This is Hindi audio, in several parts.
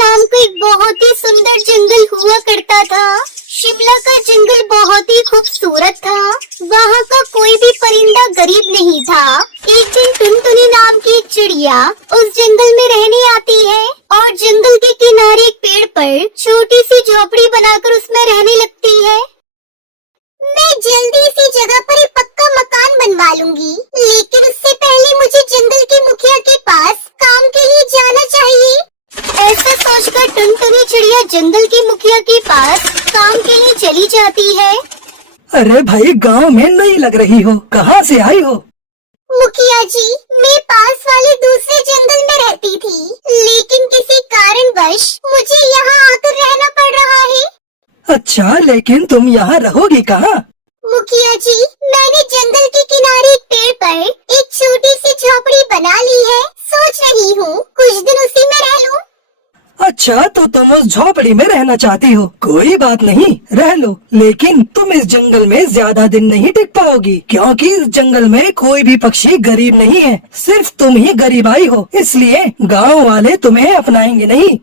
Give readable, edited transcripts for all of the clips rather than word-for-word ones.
नाम का एक बहुत ही सुंदर जंगल हुआ करता था। शिमला का जंगल बहुत ही खूबसूरत था। वहाँ का कोई भी परिंदा गरीब नहीं था। एक दिन टुनटुनी नाम की एक चिड़िया उस जंगल में रहने आती है और जंगल के किनारे एक पेड़ पर छोटी सी झोपड़ी बनाकर उसमें रहने लगती है। मैं जल्दी इसी जगह पर एक पक्का मकान बनवा लूंगी, लेकिन उससे पहले मुझे जंगल के मुखिया के पास काम के लिए जाना चाहिए। ऐसा सोचकर टुनटुनी चिड़िया जंगल के मुखिया के पास काम के लिए चली जाती है। अरे भाई, गांव में नहीं लग रही हो, कहाँ से आई हो? मुखिया जी, मैं पास वाले दूसरे जंगल में रहती थी, लेकिन किसी कारणवश मुझे यहाँ आकर रहना पड़ रहा है। अच्छा, लेकिन तुम यहाँ रहोगी कहाँ? मुखिया जी, मैंने जंगल के किनारे एक पेड़ पर एक छोटी सी झोपड़ी बना ली है। सोच रही हूँ कुछ दिन उसी में रह लूँ। अच्छा, तो तुम उस झोपड़ी में रहना चाहती हो? कोई बात नहीं, रह लो, लेकिन तुम इस जंगल में ज्यादा दिन नहीं टिक पाओगी, क्योंकि इस जंगल में कोई भी पक्षी गरीब नहीं है। सिर्फ तुम ही गरीब आई हो, इसलिए गांव वाले तुम्हें अपनाएंगे नहीं।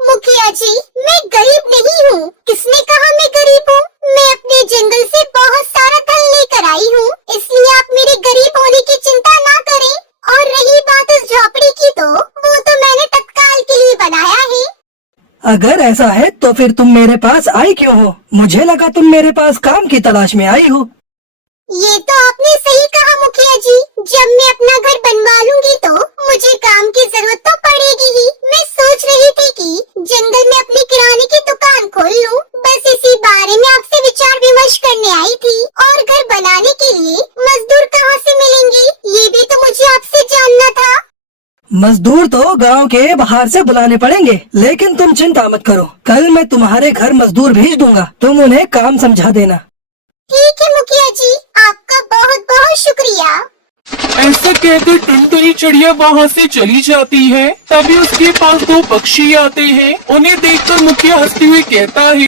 मुखिया जी, मैं गरीब नहीं हूँ। किसने कहा मैं गरीब हूँ? मैं अपने जंगल से बहुत सारा धन लेकर आई हूँ, इसलिए आप मेरे गरीब होने की चिंता ना करें। और रही बात उस झोपड़ी की, तो वो तो मैंने तत्काल के लिए बनाया है। अगर ऐसा है तो फिर तुम मेरे पास आई क्यों हो? मुझे लगा तुम मेरे पास काम की तलाश में आई हो। ये तो आपने सही कहा मुखिया जी। जब मैं अपना घर बनवा लूंगी तो मुझे काम की जरूरत तो पड़ेगी ही। मैं सोच रही थी कि जंगल में अपनी किराने की दुकान खोल लूं। बस इसी बारे में आपसे विचार विमर्श करने आई थी। और घर बनाने के लिए मजदूर कहाँ से मिलेंगे, ये भी तो मुझे आपसे जानना था। मजदूर तो गांव के बाहर से बुलाने पड़ेंगे, लेकिन तुम चिंता मत करो, कल मैं तुम्हारे घर मजदूर भेज दूंगा, तुम उन्हें काम समझा देना। ठीक है मुखिया जी, आपका बहुत बहुत शुक्रिया। ऐसा कहकर टुनटुनी चिड़िया वहाँ से चली जाती है। तभी उसके पास दो पक्षी आते हैं। उन्हें देखकर मुखिया हंसते हुए कहता है,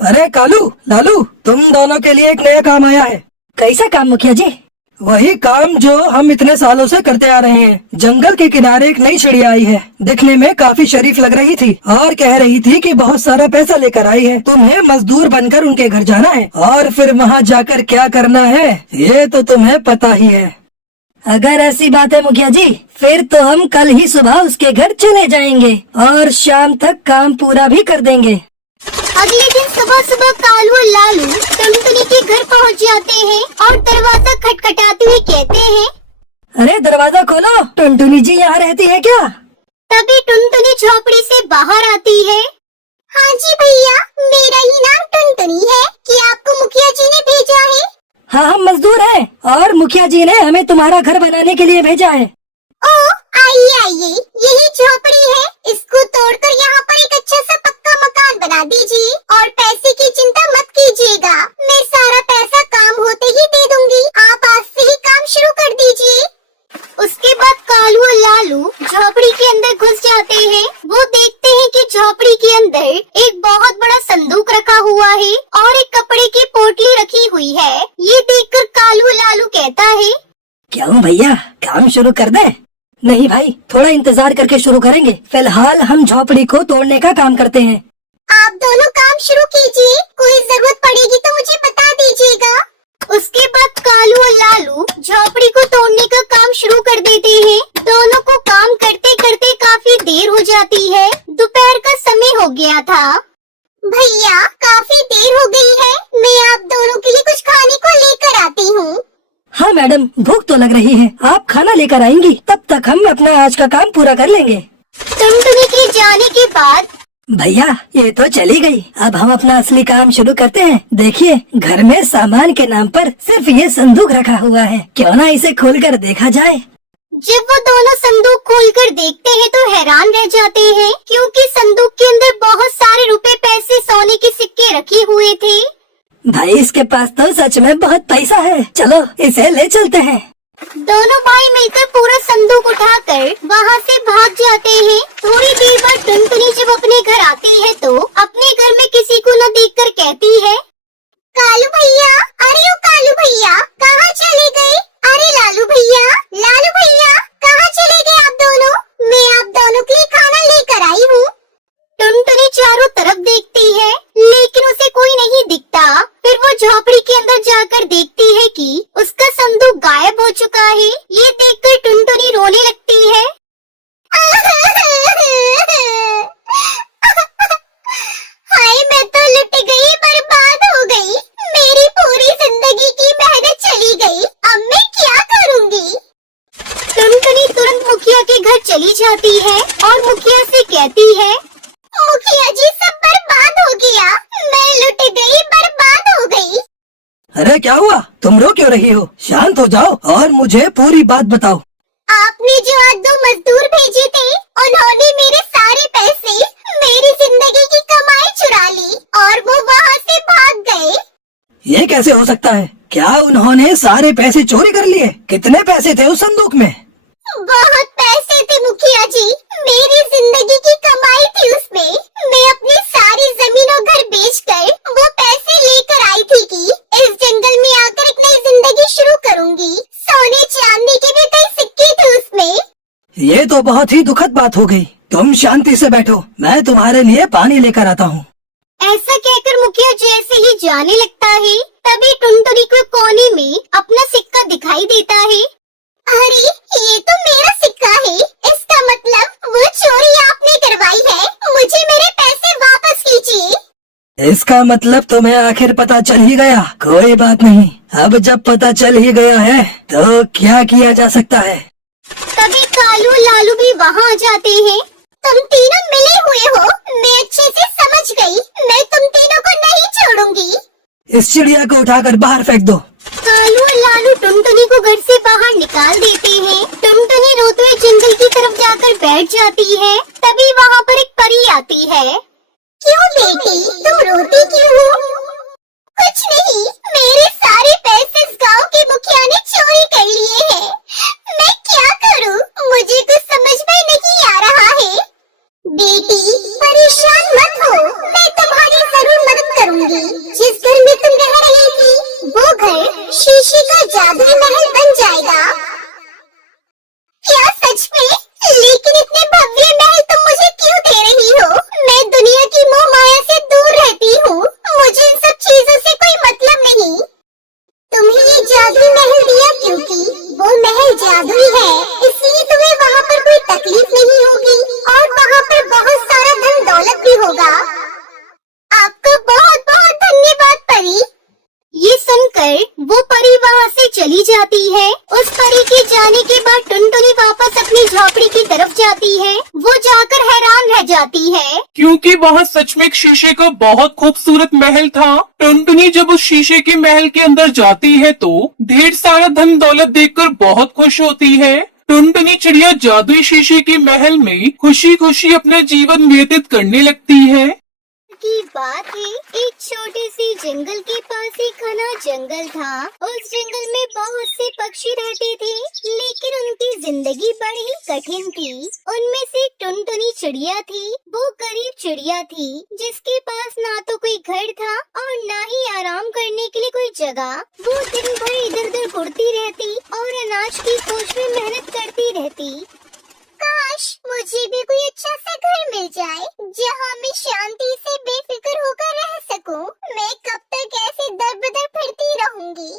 अरे कालू, लालू, तुम दोनों के लिए एक नया काम आया है। कैसा काम मुखिया जी? वही काम जो हम इतने सालों से करते आ रहे हैं। जंगल के किनारे एक नई चिड़िया आई है, दिखने में काफी शरीफ लग रही थी और कह रही थी कि बहुत सारा पैसा लेकर आई है। तुम्हें मजदूर बनकर उनके घर जाना है और फिर वहाँ जाकर क्या करना है, ये तो तुम्हें पता ही है। अगर ऐसी बात है मुखिया जी, फिर तो हम कल ही सुबह उसके घर चले जाएंगे और शाम तक काम पूरा भी कर देंगे। अगले दिन सुबह सुबह कालू और लालू टुनटुनी के घर पहुंच जाते हैं और दरवाजा खटखटाते हुए कहते हैं, अरे दरवाजा खोलो, टुनटुनी जी यहाँ रहती है क्या? तभी टुनटुनी झोपड़ी से बाहर आती है। हाँ जी भैया, मेरा ही नाम टुनटुनी है। कि आपको मुखिया जी ने भेजा है? हाँ, हम मजदूर हैं और मुखिया जी ने हमें तुम्हारा घर बनाने के लिए भेजा है। ओ, आइए आइए, यही झोपड़ी है। इसको तोड़कर यहाँ पर एक अच्छा सा पक्का मकान बना दीजिए और पैसे की चिंता मत कीजिएगा। मैं सारा पैसा काम होते ही दे दूंगी। आप आज से ही काम शुरू कर दीजिए। उसके बाद कालू और लालू झोपड़ी के अंदर घुस जाते हैं। वो देखते हैं कि झोपड़ी के अंदर एक बहुत बड़ा संदूक रखा हुआ है और एक कपड़े की पोटली रखी हुई है। ये देखकर कालू और लालू कहता है, क्यों भैया, काम शुरू कर दे? नहीं भाई, थोड़ा इंतजार करके शुरू करेंगे। फिलहाल हम झोपड़ी को तोड़ने का काम करते हैं। आप दोनों काम शुरू कीजिए, कोई जरूरत पड़ेगी तो मुझे बता दीजिएगा। उसके बाद कालू और लालू झोपड़ी को तोड़ने का काम शुरू कर देते हैं। दोनों को काम करते करते काफी देर हो जाती है। दोपहर का समय हो गया था। भैया, काफी देर हो गई है, मैं आप दोनों के लिए कुछ खाने को लेकर आती हूँ। हाँ मैडम, भूख तो लग रही है, आप खाना लेकर आएंगी, तब तक हम अपना आज का काम पूरा कर लेंगे। टुनटुनी के जाने के बाद भैया, ये तो चली गई, अब हम अपना असली काम शुरू करते हैं। देखिए, घर में सामान के नाम पर सिर्फ ये संदूक रखा हुआ है, क्यों ना इसे खोलकर देखा जाए। जब वो दोनों संदूक खोलकर देखते हैं तो हैरान रह जाते हैं, क्योंकि संदूक के अंदर बहुत सारे रुपए, पैसे, सोने के सिक्के रखे हुए थे। भाई, इसके पास तो सच में बहुत पैसा है, चलो इसे ले चलते हैं। दोनों भाई मिलकर पूरा संदूक उठाकर वहाँ से भाग जाते हैं। थोड़ी देर बाद टुनटुनी जब अपने घर आती है तो अपने घर में किसी को न देखकर कहती है, कालू भैया, अरे ओ कालू भैया, कहाँ चले गए? अरे लालू भैया, लालू भैया, कहाँ चले गए आप दोनों? मैं आप दोनों के लिए खाना लेकर आई हूँ। है। ये देखकर टुनटुनी रोने लगती है। हाय, मैं तो लुट गई, बर्बाद हो गई। मेरी पूरी जिंदगी की मेहनत चली गई। अब मैं क्या करूँगी? टुनटुनी तुरंत मुखिया के घर चली जाती है और मुखिया से कहती है, मुखिया जी, सब बर्बाद हो गया। मैं लुट गई, बर्बाद हो गई। अरे क्या हुआ? तुम रो क्यों रही हो? शांत हो जाओ और मुझे पूरी बात बताओ। आपने जो आज 2 मजदूर भेजे थे, उन्होंने मेरे सारे पैसे, मेरी जिंदगी की कमाई चुरा ली और वो वहाँ से भाग गए। ये कैसे हो सकता है? क्या उन्होंने सारे पैसे चोरी कर लिए? कितने पैसे थे उस संदूक में? बहुत पैसे थे मुखिया जी। मेरी जिंदगी की कमाई थी उसमें। मैं अपनी सारी जमीन और घर बेचकर वो पैसे लेकर आई थी कि इस जंगल में आकर एक नई जिंदगी शुरू करूंगी। सोने चांदी के भी कई सिक्के थे उसमें। ये तो बहुत ही दुखद बात हो गई। तुम शांति से बैठो, मैं तुम्हारे लिए पानी लेकर आता हूँ। ऐसा कहकर मुखिया जैसे ही जाने लगता है, तभी टुनटुनी को कोने में अपना सिक्का दिखाई देता है। अरे, ये तो मेरा सिक्का है। इसका मतलब वो चोरी आपने करवाई है। मुझे मेरे पैसे वापस कीजिए। इसका मतलब तुम्हें आखिर पता चल ही गया। कोई बात नहीं, अब जब पता चल ही गया है तो क्या किया जा सकता है। तभी कालू लालू भी वहाँ आ जाते हैं। तुम तीनों मिले हुए हो, मैं अच्छे से समझ गई। मैं तुम तीनों को नहीं छोड़ूंगी। इस चिड़िया को उठाकर बाहर फेंक दो। कालू और लालू टुनटुनी को घर से बाहर निकाल देते हैं। टुनटुनी रोते हुए जंगल की तरफ जाकर बैठ जाती है। तभी वहाँ पर एक परी आती है। क्यों बेटी, तुम रोती क्यों हो? कुछ नहीं, मेरे सारे पैसे इस गांव के मुखिया ने चोरी कर लिए हैं। मैं क्या करूं? मुझे कुछ समझ में नहीं आ रहा है। बेटी, परेशान मत हो, मैं तुम्हारी जरूर मदद करूंगी। जिस घर में तुम रह रही थी, वो घर शीशे का जादुई महल बन जाएगा। क्या सच में? लेकिन इतने भव्य महल तुम मुझे क्यों दे रही हो? मैं दुनिया की मोह माया से दूर रहती हूँ। मुझे इन सब चीजों से कोई मतलब नहीं। तुम्हें ये जादुई महल दिया क्योंकि वो महल जादुई है, इसलिए तुम्हें वहाँ पर कोई तकलीफ नहीं होगी और वहाँ पर बहुत सारा धन दौलत भी होगा। आपका बहुत बहुत धन्यवाद परी। ये सुनकर वो परी वहाँ से चली जाती है। उस परी के जाने के बाद टुनटुनी वापस अपनी झोपड़ी की तरफ जाती है। वो जाकर हैरान रह जाती है, क्योंकि वहाँ सच में एक शीशे का बहुत खूबसूरत महल था। टुनटुनी जब उस शीशे के महल के अंदर जाती है तो ढेर सारा धन दौलत देखकर बहुत खुश होती है। टुनटुनी चिड़िया जादुई शीशे के महल में खुशी खुशी अपना जीवन व्यतीत करने लगती है। की बात है, एक छोटे से जंगल के पास एक घना जंगल था। उस जंगल में बहुत से पक्षी रहते थे, लेकिन उनकी जिंदगी बड़ी कठिन थी। उनमें से एक टुनटुनी चिड़िया थी। वो गरीब चिड़िया थी, जिसके पास ना तो कोई घर था और ना ही आराम करने के लिए कोई जगह। वो दिन भर इधर उधर उड़ती रहती और अनाज की खोज में मेहनत करती रहती। काश मुझे भी कोई अच्छा सा घर मिल जाए, जहाँ मैं शांति से बेफिक्र होकर रह सकूं। मैं कब तक ऐसे दर बदर फिरती रहूंगी?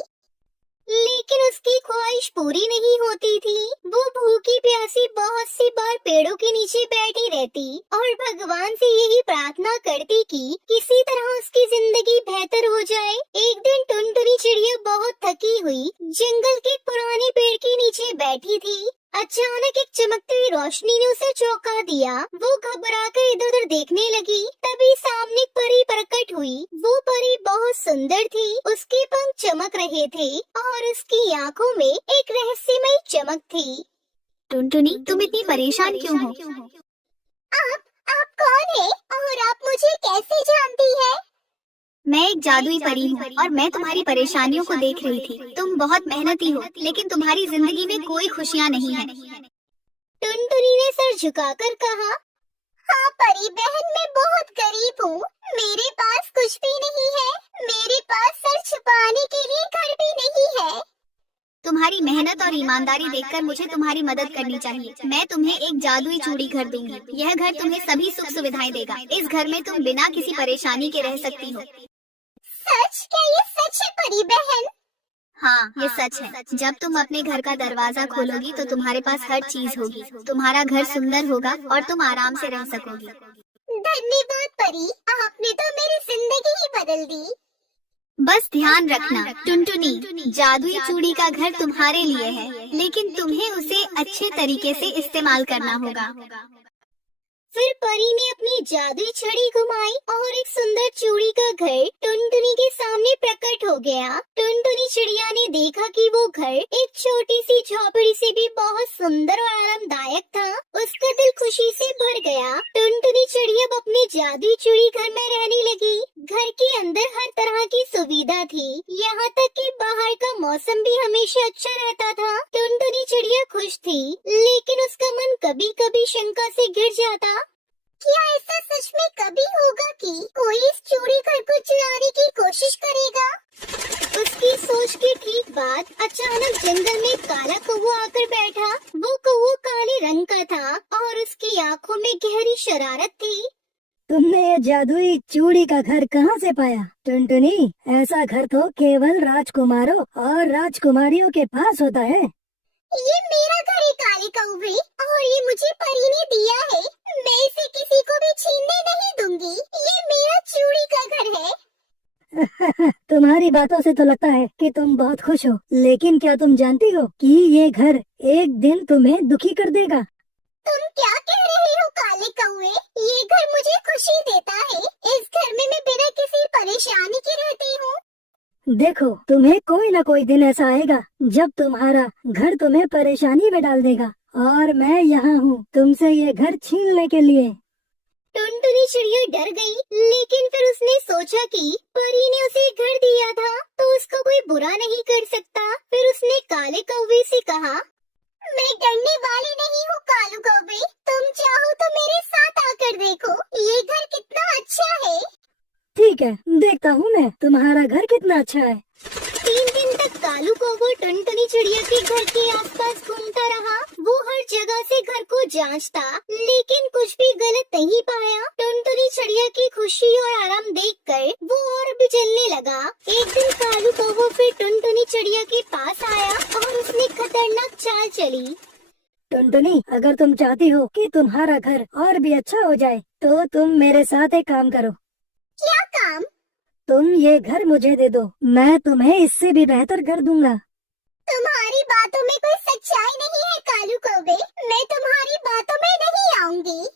लेकिन उसकी ख्वाहिश पूरी नहीं होती थी। वो भूखी प्यासी बहुत सी बार पेड़ों के नीचे बैठी रहती और भगवान से यही प्रार्थना करती कि किसी तरह उसकी जिंदगी बेहतर हो जाए। एक दिन टुनटुनी चिड़िया बहुत थकी हुई जंगल के पुराने पेड़ के नीचे बैठी थी। अचानक एक चमकती हुई रोशनी ने उसे चौंका दिया। वो घबराकर इधर उधर देखने लगी। तभी सामने एक परी प्रकट हुई। वो परी बहुत सुंदर थी। उसके पंख चमक रहे थे और उसकी आंखों में एक रहस्यमयी चमक थी। टुनटुनी, तुम इतनी परेशान क्यों हो? आप कौन है और आप मुझे कैसे जानती है? मैं एक जादुई परी हूँ और मैं तुम्हारी परेशानियों को देख रही थी। तुम बहुत मेहनती हो, लेकिन तुम्हारी जिंदगी में कोई खुशियाँ नहीं है। टुनटुनी ने सर झुकाकर कहा, हाँ परी बहन, मैं बहुत गरीब हूँ। मेरे पास कुछ भी नहीं है। मेरे पास सर छुपाने के लिए घर भी नहीं है। तुम्हारी मेहनत और ईमानदारी देखकर मुझे तुम्हारी मदद करनी चाहिए। मैं तुम्हें एक जादुई चूड़ी घर दूंगी। यह घर तुम्हें सभी सुख सुविधाएं देगा। इस घर में तुम बिना किसी परेशानी के रह सकती हो। सच? क्या ये सच है परी बहन? हाँ, ये सच है। जब तुम अपने घर का दरवाजा खोलोगी तो तुम्हारे पास हर चीज होगी। तुम्हारा घर सुंदर होगा और तुम आराम से रह सकोगी। धन्यवाद परी, आपने तो मेरी जिंदगी ही बदल दी। बस ध्यान रखना टुनटुनी, जादुई चूड़ी का घर तुम्हारे लिए है, लेकिन तुम्हें उसे अच्छे तरीके से इस्तेमाल करना होगा। फिर परी ने अपनी जादुई छड़ी घुमाई और एक सुंदर चूड़ी का घर टुनटुनी के सामने प्रकट हो गया। टुनटुनी चिड़िया ने देखा कि वो घर एक छोटी सी झोपड़ी से भी बहुत सुंदर और आरामदायक था। उसका दिल खुशी से भर गया। टुनटुनी चिड़िया अब अपने जादुई चूड़ी घर में रहने लगी। घर के अंदर हर तरह की सुविधा थी, यहाँ तक कि बाहर का मौसम भी हमेशा अच्छा रहता था। टुनटुनी चिड़िया खुश थी, लेकिन उसका मन कभी कभी शंका से घिर जाता। क्या ऐसा सच में कभी होगा कि कोई इस चूड़ी घर को चुराने की कोशिश करेगा? उसकी सोच के ठीक बाद अचानक जंगल में काला कौवा आकर बैठा। वो कौवा काले रंग का था और उसकी आंखों में गहरी शरारत थी। तुमने ये जादुई चूड़ी का घर कहाँ से पाया टुनटुनी? ऐसा घर तो केवल राजकुमारों और राजकुमारियों के पास होता है। ये मेरा घर है काले कौवे, और ये मुझे परी ने दिया है। मैं इसे किसी को भी छीनने नहीं दूंगी। ये मेरा चूड़ी का घर है। तुम्हारी बातों से तो लगता है कि तुम बहुत खुश हो, लेकिन क्या तुम जानती हो कि ये घर एक दिन तुम्हें दुखी कर देगा? तुम क्या कह रहे हो काले कौवे? ये घर मुझे खुशी देता है। इस घर में मैं बिना किसी परेशानी के रहती हूँ। देखो, तुम्हें कोई न कोई दिन ऐसा आएगा जब तुम्हारा घर तुम्हें परेशानी में डाल देगा, और मैं यहाँ हूँ तुमसे ये घर छीनने के लिए। टुनटुनी चिड़िया डर गई, लेकिन फिर उसने सोचा कि परी ने उसे घर दिया था तो उसका कोई बुरा नहीं कर सकता। फिर उसने काले कौवे से कहा, मैं डरने वाली नहीं हूँ कालू कौवे। तुम चाहो तो मेरे साथ आकर देखो, ये घर कितना अच्छा है। ठीक है, देखता हूँ मैं तुम्हारा घर कितना अच्छा है। 3 दिन तक कालू कौवा टुनटुनी चिड़िया के घर के आसपास घूमता रहा। वो हर जगह से घर को जांचता, लेकिन कुछ भी गलत नहीं पाया। टुनटुनी चिड़िया की खुशी और आराम देखकर वो और भी जलने लगा। एक दिन कालू कौवा फिर टुनटुनी चिड़िया के पास आया और उसने खतरनाक चाल चली। टुनटुनी, अगर तुम चाहती हो कि तुम्हारा घर और भी अच्छा हो जाए तो तुम मेरे साथ एक काम करो। क्या काम? तुम ये घर मुझे दे दो, मैं तुम्हें इससे भी बेहतर घर दूंगा। तुम्हारी बातों में कोई सच्चाई नहीं है कालू कौवे। मैं तुम्हारी बातों में नहीं आऊंगी।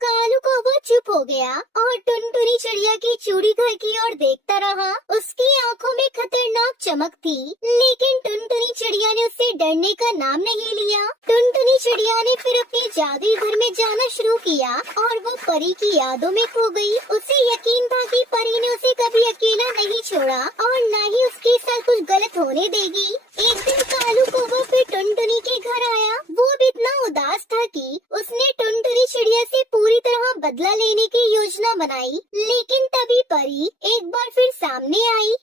कालू कौवा चुप हो गया और टुनटुनी चिड़िया की चूड़ी घर की ओर देखता रहा। उसकी आंखों में खतरनाक चमक थी, लेकिन टुनटुनी चिड़िया ने उससे डरने का नाम नहीं लिया। टुनटुनी चिड़िया ने फिर अपने जादुई घर में जाना शुरू किया और वो परी की यादों में खो गई। उसे यकीन था कि परी ने उसे कभी अकेला नहीं छोड़ा और न ही उसके साथ कुछ गलत होने देगी। एक दिन कालू कौवा फिर टुनटुनी के घर आया। वो भी इतना उदास था कि उसने टुनटुनी चिड़िया से पूरी तरह बदला लेने की योजना बनाई, लेकिन तभी परी एक बार फिर सामने आई।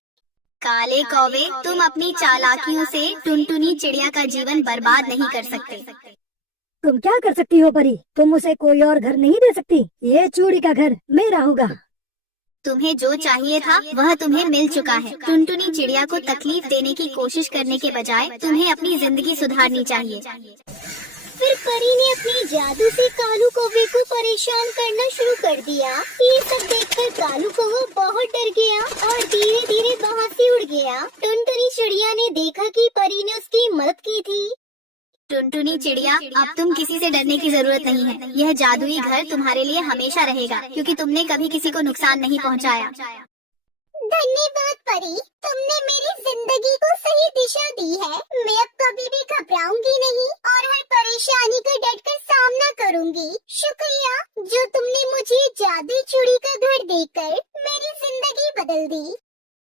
काले कौवे, तुम अपनी चालाकियों से टुनटुनी चिड़िया का जीवन बर्बाद नहीं कर सकते। तुम क्या कर सकती हो परी? तुम उसे कोई और घर नहीं दे सकती। ये चूड़ी का घर मेरा होगा। तुम्हें जो चाहिए था वह तुम्हें मिल चुका है। टुनटुनी चिड़िया को तकलीफ देने की कोशिश करने के बजाय तुम्हें अपनी जिंदगी सुधारनी चाहिए। फिर परी ने अपनी जादू से कालू कौवे को परेशान करना शुरू कर दिया। ये सब देखकर कालू कौवा बहुत डर गया और धीरे धीरे वहाँ से उड़ गया। टुनटुनी चिड़िया ने देखा कि परी ने उसकी मदद की थी। टुनटुनी चिड़िया, अब तुम किसी से डरने की जरूरत नहीं है। यह जादुई घर तुम्हारे लिए हमेशा रहेगा, क्योंकि तुमने कभी किसी को नुकसान नहीं पहुंचाया। धन्यवाद परी, तुमने मेरी जिंदगी को सही दिशा दी है। मैं अब कभी भी घबराऊंगी